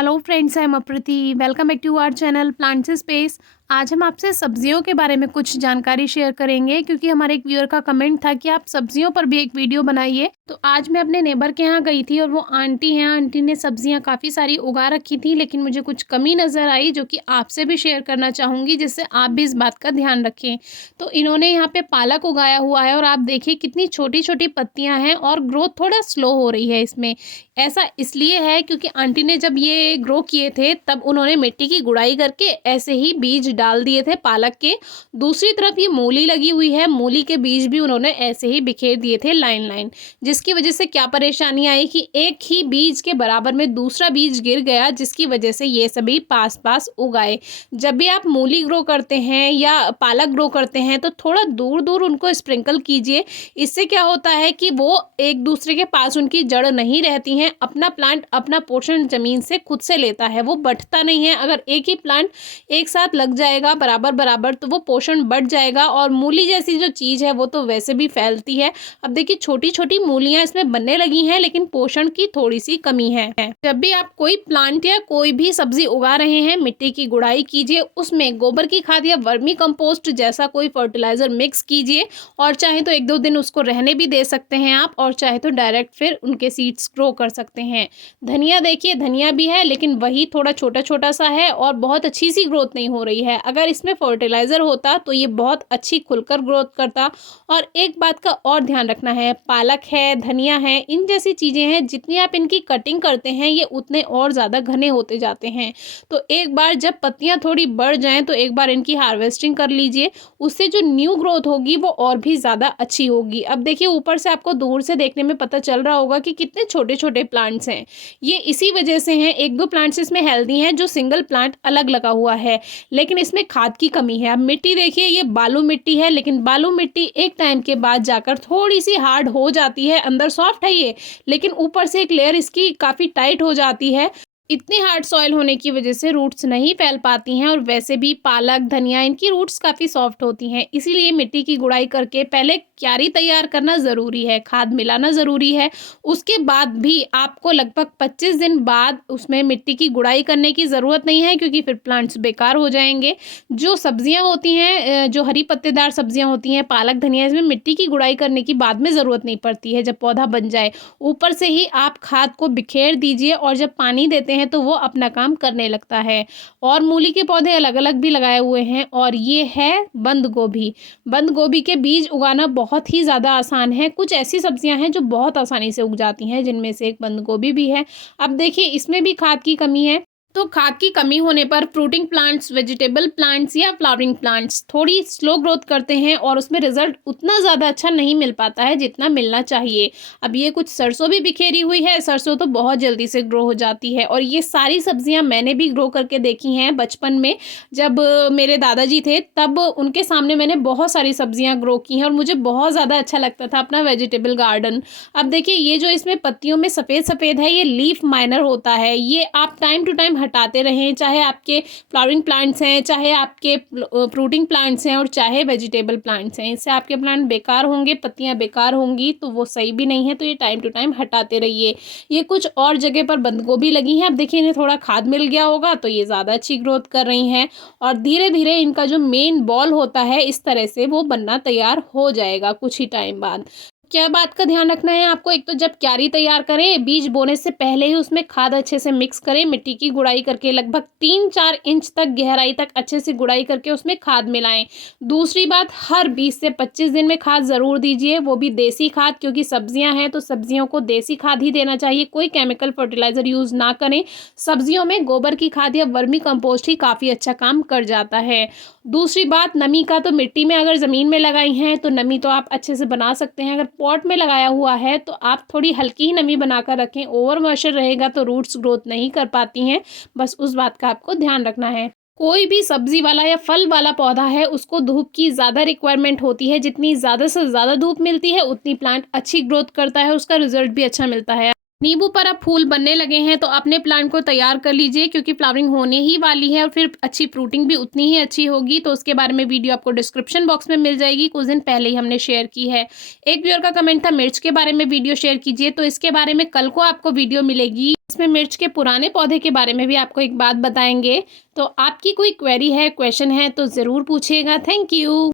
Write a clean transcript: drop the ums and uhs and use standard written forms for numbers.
Hello friends, I am Aprati. Welcome back to our channel plants space. आज हम आपसे सब्जियों के बारे में कुछ जानकारी शेयर करेंगे, क्योंकि हमारे एक व्यूअर का कमेंट था कि आप सब्जियों पर भी एक वीडियो बनाइए। तो आज मैं अपने नेबर के यहाँ गई थी और वो आंटी हैं, आंटी ने सब्जियाँ काफ़ी सारी उगा रखी थी, लेकिन मुझे कुछ कमी नज़र आई जो कि आपसे भी शेयर करना चाहूँगी, जिससे आप भी इस बात का ध्यान रखें। तो इन्होंने यहाँ पे पालक उगाया हुआ है और आप देखिए कितनी छोटी छोटी पत्तियाँ हैं और ग्रोथ थोड़ा स्लो हो रही है इसमें। ऐसा इसलिए है क्योंकि आंटी ने जब ये ग्रो किए थे तब उन्होंने मिट्टी की गुड़ाई करके ऐसे ही बीज डाल दिए थे पालक के। दूसरी तरफ ये मूली लगी हुई है, मूली के बीज भी उन्होंने ऐसे ही बिखेर दिए थे लाइन लाइन, जिसकी वजह से क्या परेशानी आई कि एक ही बीज के बराबर में दूसरा बीज गिर गया, जिसकी वजह से ये सभी पास पास उगाए। जब भी आप मूली ग्रो करते हैं या पालक ग्रो करते हैं तो थोड़ा दूर दूर उनको स्प्रिंकल कीजिए। इससे क्या होता है कि वो एक दूसरे के पास उनकी जड़ नहीं रहती हैं, अपना प्लांट अपना पोषण जमीन से खुद से लेता है, वो बढ़ता नहीं है। अगर एक ही प्लांट एक साथ लग जाएगा बराबर बराबर तो वो पोषण बढ़ जाएगा, और मूली जैसी जो चीज़ है वो तो वैसे भी फैलती है। अब देखिए छोटी छोटी मूलियाँ इसमें बनने लगी हैं, लेकिन पोषण की थोड़ी सी कमी है। जब भी आप कोई प्लांट या कोई भी सब्जी उगा रहे हैं, मिट्टी की गुड़ाई कीजिए, उसमें गोबर की खाद या वर्मी कंपोस्ट जैसा कोई फर्टिलाइजर मिक्स कीजिए, और चाहे तो एक दो दिन उसको रहने भी दे सकते हैं आप, और चाहे तो डायरेक्ट फिर उनके सीड्स ग्रो कर सकते हैं। धनिया देखिए, धनिया भी है लेकिन वही थोड़ा छोटा छोटा सा है और बहुत अच्छी सी ग्रोथ नहीं हो रही है। अगर इसमें फर्टिलाइजर होता तो ये बहुत अच्छी खुलकर ग्रोथ करता। और एक बात का और ध्यान रखना है, पालक है, धनिया है, इन जैसी चीज़ें हैं, जितनी आप इनकी कटिंग करते हैं ये उतने और ज़्यादा घने होते जाते हैं। तो एक बार जब पत्तियाँ थोड़ी बढ़ जाएं तो एक बार इनकी हार्वेस्टिंग कर लीजिए, उससे जो न्यू ग्रोथ होगी वो और भी ज़्यादा अच्छी होगी। अब देखिए ऊपर से आपको दूर से देखने में पता चल रहा होगा कि कितने छोटे छोटे प्लांट्स हैं। ये इसी वजह से हैं, एक दो प्लांट्स इसमें हेल्दी हैं जो सिंगल प्लांट अलग लगा हुआ है, लेकिन इसमें खाद की कमी है। अब मिट्टी देखिए, ये बालू मिट्टी है, लेकिन बालू मिट्टी एक टाइम के बाद जाकर थोड़ी सी हार्ड हो जाती है। अंदर सॉफ्ट है ये, लेकिन ऊपर से एक लेयर इसकी काफ़ी टाइट हो जाती है। इतनी हार्ड सॉइल होने की वजह से रूट्स नहीं फैल पाती हैं, और वैसे भी पालक, धनिया, इनकी रूट्स काफ़ी सॉफ्ट होती हैं। इसीलिए मिट्टी की गुड़ाई करके पहले क्यारी तैयार करना ज़रूरी है, खाद मिलाना ज़रूरी है। उसके बाद भी आपको लगभग 25 दिन बाद उसमें मिट्टी की गुड़ाई करने की ज़रूरत नहीं है, क्योंकि फिर प्लांट्स बेकार हो जाएंगे। जो सब्जियां होती हैं, जो हरी पत्तेदार सब्जियां होती हैं, पालक, धनिया, इसमें मिट्टी की गुड़ाई करने की बाद में ज़रूरत नहीं पड़ती है। जब पौधा बन जाए ऊपर से ही आप खाद को बिखेर दीजिए, और जब पानी देते हैं तो वो अपना काम करने लगता है। और मूली के पौधे अलग अलग भी लगाए हुए हैं, और ये है बंद गोभी। बंद गोभी के बीज उगाना बहुत ही ज़्यादा आसान है। कुछ ऐसी सब्जियां हैं जो बहुत आसानी से उग जाती हैं, जिनमें से एक बंद गोभी भी है। अब देखिए इसमें भी खाद की कमी है। तो खाद की कमी होने पर फ्रूटिंग प्लांट्स, वेजिटेबल प्लांट्स या फ्लावरिंग प्लांट्स थोड़ी स्लो ग्रोथ करते हैं, और उसमें रिजल्ट उतना ज़्यादा अच्छा नहीं मिल पाता है जितना मिलना चाहिए। अब ये कुछ सरसों भी बिखेरी हुई है, सरसों तो बहुत जल्दी से ग्रो हो जाती है। और ये सारी सब्जियां मैंने भी ग्रो करके देखी हैं बचपन में, जब मेरे दादाजी थे तब उनके सामने मैंने बहुत सारी सब्जियाँ ग्रो की हैं, और मुझे बहुत ज़्यादा अच्छा लगता था अपना वेजिटेबल गार्डन। अब देखिए ये जो इसमें पत्तियों में सफ़ेद सफ़ेद है, ये लीफ माइनर होता है। ये आप टाइम टू टाइम हटाते रहें, चाहे आपके फ्लावरिंग प्लांट्स हैं, चाहे आपके फ्रूटिंग प्लांट्स हैं, और चाहे वेजिटेबल प्लांट्स हैं। इससे आपके प्लांट बेकार होंगे, पत्तियां बेकार होंगी, तो वो सही भी नहीं है। तो ये टाइम टू टाइम हटाते रहिए। ये कुछ और जगह पर बंद गोभी लगी हैं, अब देखिए इन्हें थोड़ा खाद मिल गया होगा तो ये ज़्यादा अच्छी ग्रोथ कर रही हैं, और धीरे धीरे इनका जो मेन बॉल होता है इस तरह से वो बनना तैयार हो जाएगा कुछ ही टाइम बाद। क्या बात का ध्यान रखना है आपको, एक तो जब क्यारी तैयार करें, बीज बोने से पहले ही उसमें खाद अच्छे से मिक्स करें, मिट्टी की गुड़ाई करके लगभग 3-4 इंच तक गहराई तक अच्छे से गुड़ाई करके उसमें खाद मिलाएं। दूसरी बात, हर 20 से 25 दिन में खाद ज़रूर दीजिए, वो भी देसी खाद, क्योंकि सब्जियां हैं तो सब्जियों को देसी खाद ही देना चाहिए, कोई केमिकल फर्टिलाइज़र यूज़ ना करें। सब्जियों में गोबर की खाद या वर्मी कंपोस्ट ही काफ़ी अच्छा काम कर जाता है। दूसरी बात, नमी का, तो मिट्टी में अगर ज़मीन में लगाई हैं तो नमी तो आप अच्छे से बना सकते हैं। अगर पॉट में लगाया हुआ है तो आप थोड़ी हल्की ही नमी बनाकर रखें, ओवर मॉइस्चर रहेगा तो रूट्स ग्रोथ नहीं कर पाती हैं। बस उस बात का आपको ध्यान रखना है। कोई भी सब्जी वाला या फल वाला पौधा है उसको धूप की ज़्यादा रिक्वायरमेंट होती है, जितनी ज़्यादा से ज़्यादा धूप मिलती है उतनी प्लांट अच्छी ग्रोथ करता है, उसका रिजल्ट भी अच्छा मिलता है। नींबू पर अब फूल बनने लगे हैं तो अपने प्लांट को तैयार कर लीजिए, क्योंकि फ्लावरिंग होने ही वाली है और फिर अच्छी फ्रूटिंग भी उतनी ही अच्छी होगी। तो उसके बारे में वीडियो आपको डिस्क्रिप्शन बॉक्स में मिल जाएगी, कुछ दिन पहले ही हमने शेयर की है। एक व्यूअर का कमेंट था मिर्च के बारे में वीडियो शेयर कीजिए, तो इसके बारे में कल को आपको वीडियो मिलेगी। इसमें मिर्च के पुराने पौधे के बारे में भी आपको एक बात बताएंगे। तो आपकी कोई क्वेरी है, क्वेश्चन है तो ज़रूर पूछिएगा। Thank you.